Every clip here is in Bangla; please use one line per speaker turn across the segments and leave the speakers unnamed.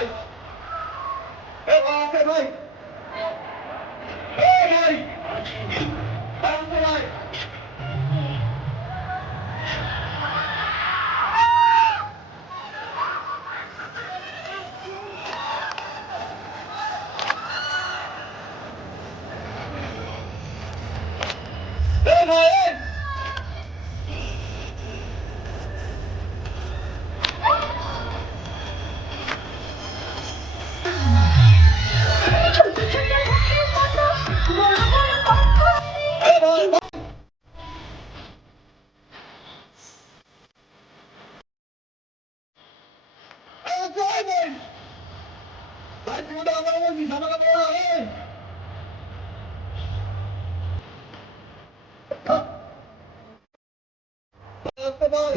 ভাই এ ভাই ভাই এ ভাই এ ভাই ভাই ভাই তুমি তো আমার বলছিস আমাকে বলো এ আসতে ভাই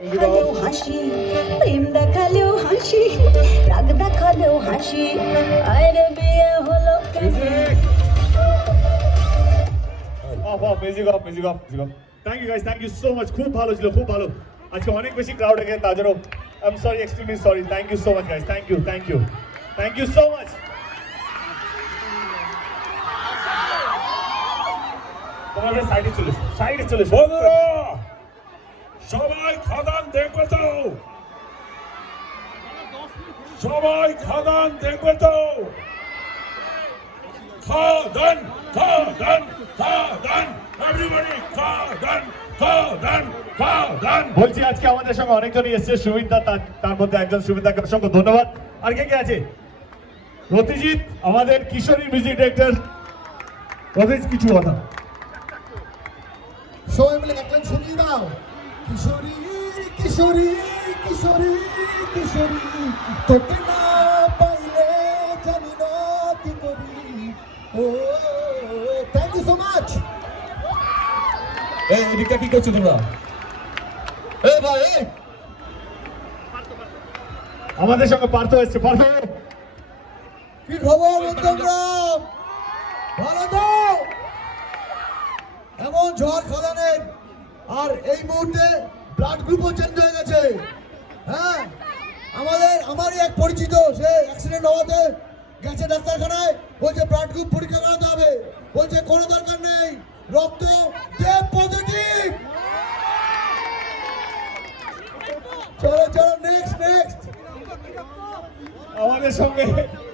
দেখালেও হাসি প্রেম দেখালেও হাসি রাগ দেখালেও হাসি আরে বিয়ে হলো কেন
off off music off music off music off thank you guys thank you so much খুব ভালো ছিল খুব ভালো আজকে অনেক বেশি ক্রাউড এখানে তার I'm sorry, extremely sorry. Thank you so much, guys. Thank you, thank you. Thank you so much. তোমাদের সাইডে চলে সাইডে চলে
সবাই খাদান দেখবে তো সবাই খাদান দেখবে তো খাদান খাদান খাদান এভরিবডি খাদান
বলছি আজকে আমাদের সঙ্গে অনেকজনই এসেছে সুবিধা তার- তার মধ্যে একজন সুবিধাকে অসংখ্য ধন্যবাদ। আর কে কে আছে? রতিজিৎ আমাদের কিশোরী মিউজিক ডিরেক্টর রতিজিৎ কিছু কথা
সবাই মিলে এক লাইন শুনিয়ে দাও। কিশোরী কিশোরী কিশোরী কিশোরী তোকে না
এই এদিকটা কি করছ তোমরা? এ ভাই
আমাদের সঙ্গে পার্থ এসছে পার্থ।
কি খবর ভালো তো? এমন ঝড় খাদানের আর এই মুহূর্তে ব্লাড গ্রুপও চেঞ্জ হয়ে গেছে। হ্যাঁ? আমাদের আমারই এক পরিচিত সে অ্যাক্সিডেন্ট হওয়াতে গেছে ডাক্তারখানায়। বলছে ব্লাড গ্রুপ পরীক্ষা করাতে হবে। বলছে কোনো দরকার নেই রক্ত
আমাদের সঙ্গে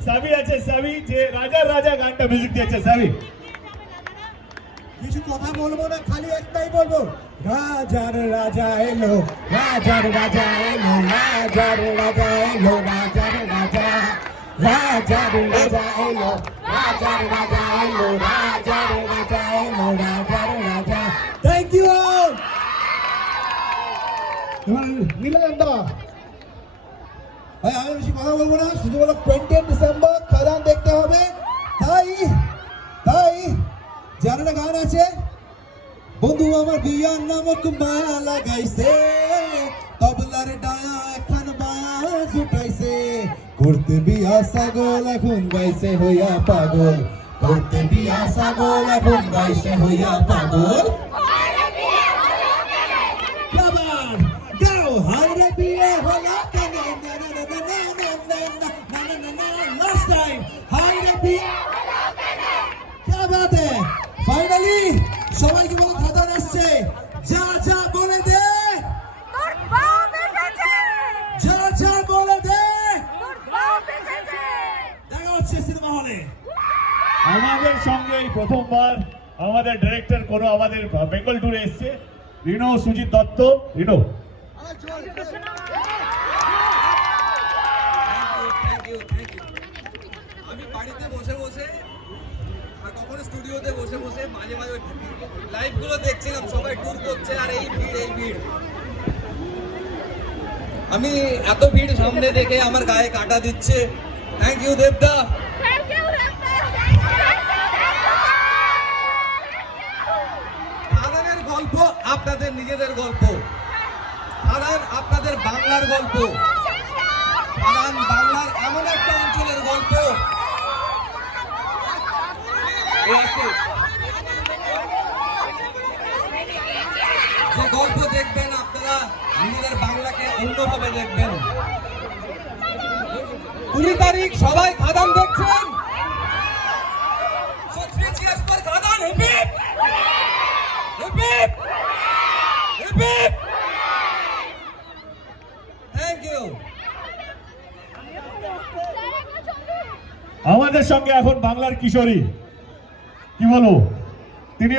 সাবি আছে সাবি যে রাজা রাজা গানটা মিউজিক দিয়েছে সাবি।
কিছু কথা বলব না খালি একটাই বলব। রাজার রাজা এলো রাজার রাজা এলো রাজার রাজা এলো রাজার রাজা রাজার রাজা এলো রাজার রাজা এলো রাজার রাজা এলো রাজার রাজা। থ্যাংক ইউ মিলন দা ভাই আমি বেশি কথা বলব না শুধু বলো টোয়েন্টি ডিসেম্বর খাদান দেখতে হবে। তাই তাই যার একটা গান আছে বন্ধু আমার বিয়ার নামক মালা গাইছে তবলার ডায়া এখন বাজ উঠাইছে। করতে বিয়া ছাগল এখন গাইছে হইয়া পাগল। করতে বিয়া ছাগল এখন গাইছে হইয়া পাগল। হাইরে বিয়ে হলো Last time, high the beat. क्या बात है ফাইনালি সবাইকে বলে খাদান আসছে যা যা বলে দে। যা যা দে দেখা সিনেমা হলে।
আমাদের সঙ্গে প্রথমবার আমাদের ডিরেক্টর কোনো আমাদের বেঙ্গল ট্যুরে এসছে। রিনো সুজিত দত্ত। রিনো।
মাঝে মাঝে লাইভগুলো দেখছিলাম সবাই ট্যুর করছে আর এই ভিড় এই ভিড়। আমি এত ভিড় সামনে দেখে আমার গায়ে কাটা দিচ্ছে। থ্যাংক ইউ দেবদা হারানের গল্প আপনাদের নিজেদের গল্প। হারান আপনাদের বাংলার গল্প। হারান বাংলার এমন একটা অঞ্চলের গল্প। নিজেদের বাংলাকে অন্যভাবে দেখবেন। কুড়ি তারিখ সবাই খাদান দেখছেন। ইউ
আমাদের সঙ্গে এখন বাংলার কিশোরী। কি বলব?